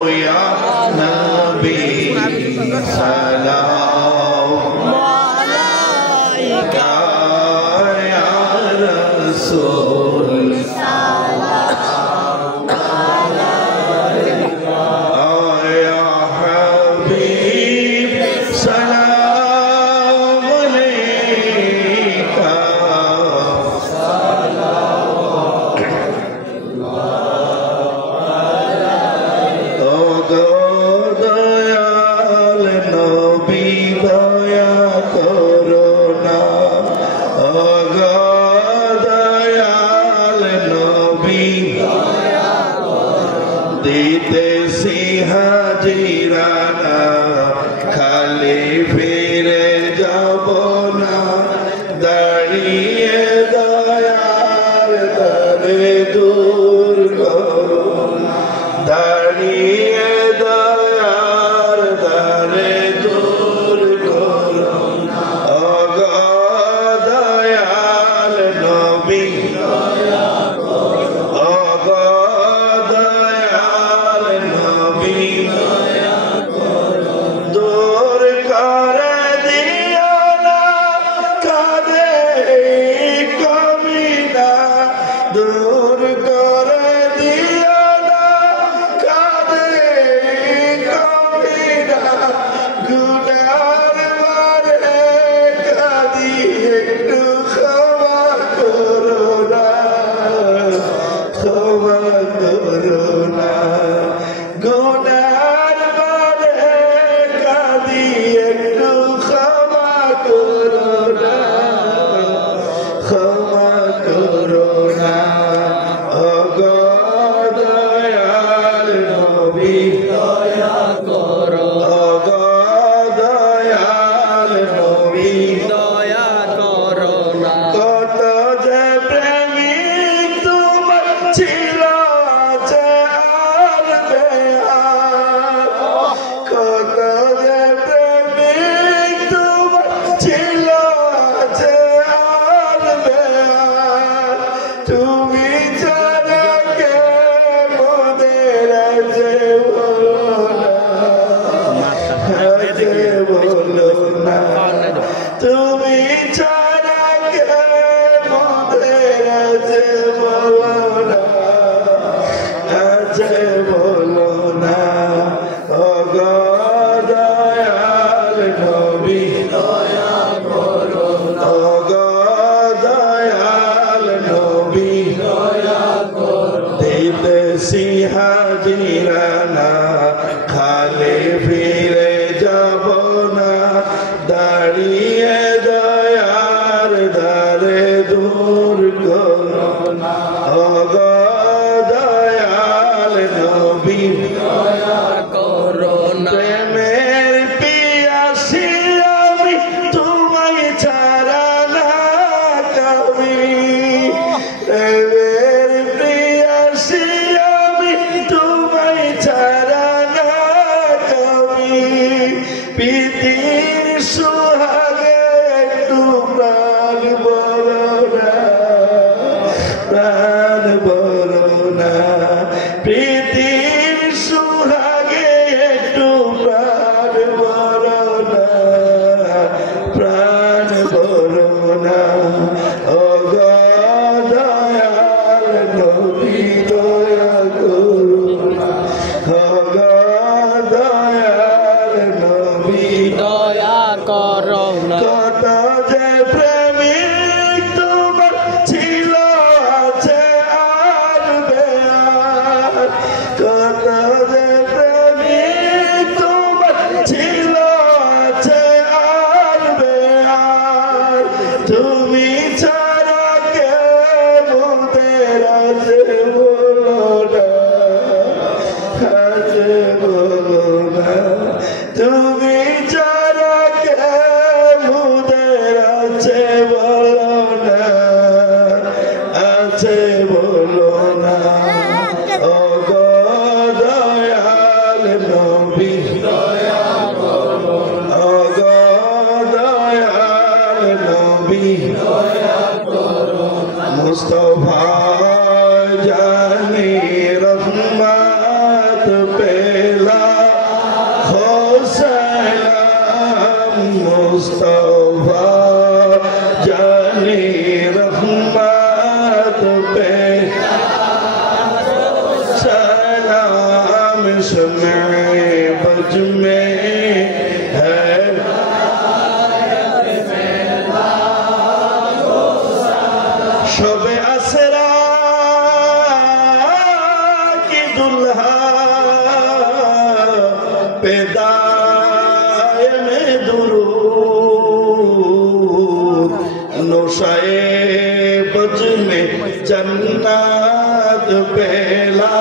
Ya Nabi salam alaika ya Rasul salam alaika ya Habib salam alaika দিতেছি হাজিরানা খালি ফিরে যাব না দাঁড়িয়ে দয়ার দরে দূর করো দাঁড়িয়ে দয়ার দরে দূর করো ওগো দয়াল নবী दूर कर दिया ना कादे कमीना गुनार मारे कादी एकटू क्षमा करो ना गुनार मारे कादी एकटू क्षमा करो ना তুমি ছাড়া কে মোদের আছে বলো না আছে বলো না ওগো দয়াল নবী দয়া করো ওগো দয়াল নবী দয়া করো দিতেছি হাজিরানা খালি ফিরে যাব না দাঁড়িয়ে দয়ার দারে দূর করো না ওগো দয়াল নবী দয়া করো না প্রেমের পিয়াসী আমি তোমায় ছাড়া না কবি প্রেমের পিয়াসী আমি তোমায় ছাড়া না কবি পৃথিবীর সোহাগে একটু প্রাণ বলো না প্রাণ বলো না পৃথিবীর সোহাগে একটু প্রাণ বলো না প্রাণ বলো না ওগো দয়াল নবী দয়া করো ওগো দয়াল নবী দয়া شمع بج میں ہے شب اسرا کی دلہا پیدائے میں درود نوشائے بج میں جنت پہلا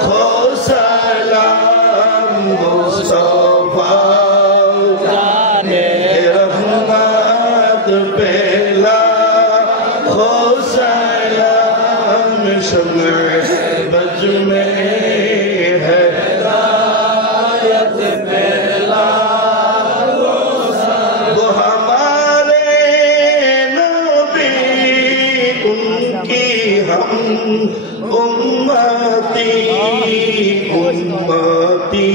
کھو سلام مصطفیٰ جانے رحمت پہلا کھو سلام شمع بج میں ہے ہدایت پہلا وہ ہمارے نبی ان کی ہم امتی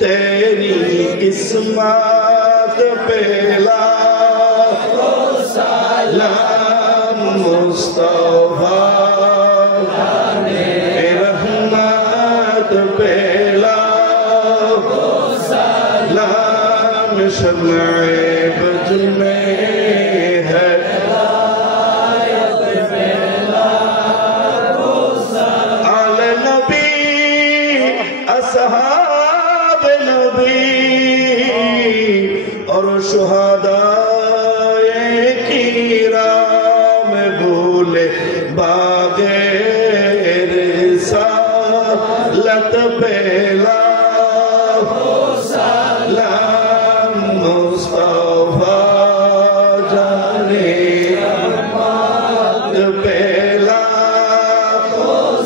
تیری قسمت پہلا سلام مصطفیٰ رحمت پہلا سلام شمع بج میں ہے اصحاب نبی اور شہدائے کرام بھولے باغ رسالت پہلا سلام مصطفیٰ جانے رحمت پہلا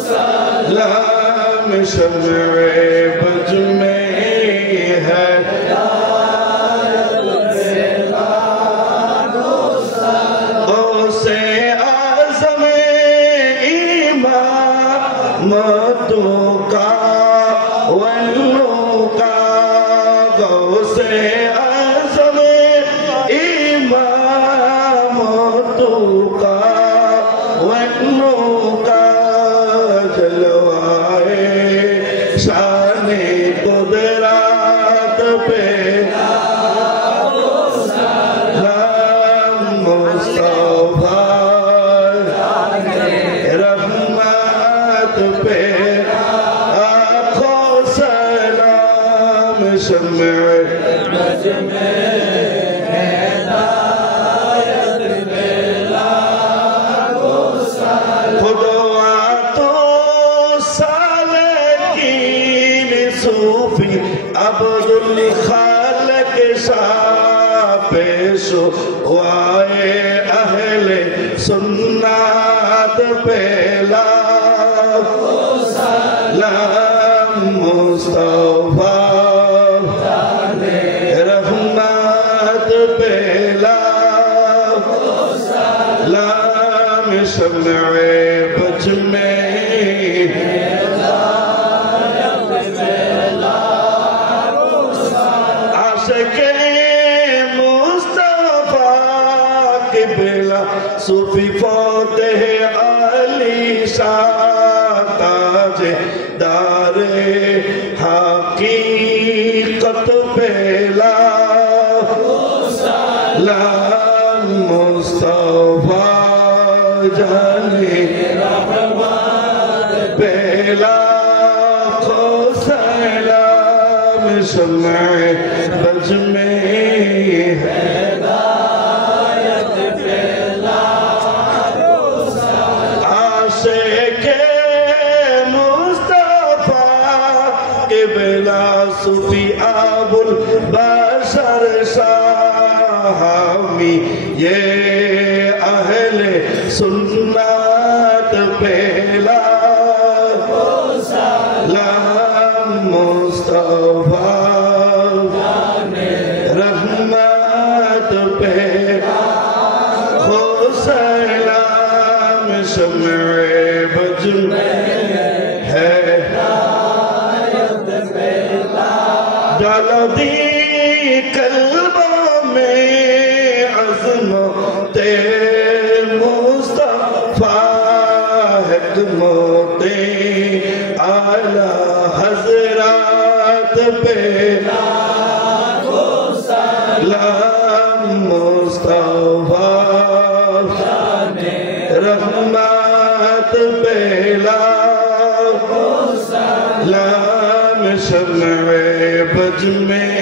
سلام شمع بج میں ہے غوث اعظم امامتوں کا ولوں کا غوث اعظم امامتوں کا ولوں کا جلوائے شان قدرات پہ سلام مصطفیٰ رحمت پہ آنکھوں سلام شمع بج میں صوفی عبدالخالق شاہ پیشوائے اہل سنت پہلا سلام مصطفیٰ رحمت پہلا سلام شمع بج میں صوفی فاتح علی شاہ تاج دار حقیقت پہلا سلام مصطفیٰ جانے رحمت پہلا کھو سلام شمع بج میں ہے صوفی ابو البشر شاہمی یہ اہل سنت پہلا سلام مصطفیٰ رحمت پہلا سلام شمع بج میں ہے جلدی قلبوں میں عظمت مصطفیٰ حکمت اعلیٰ حضرات پہ سلام مصطفیٰ رحمت پہ سلام شمع بج میں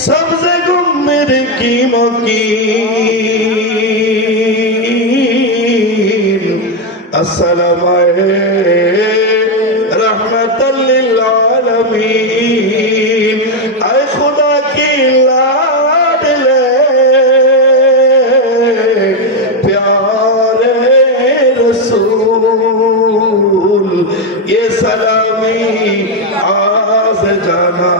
سبز گمر کی مکین السلام رحمت للعالمین اے خدا کی لاڈلے پیارے رسول یہ سلامی آز جانا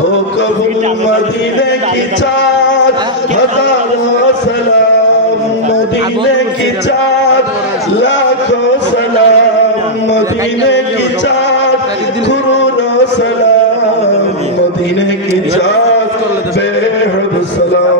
ہو قبول مدینے کی چاند ہزاروں سلام مدینے کی چاند لاکھوں سلام مدینے کی چاند کروڑوں سلام مدینے کی چاند بے حد سلام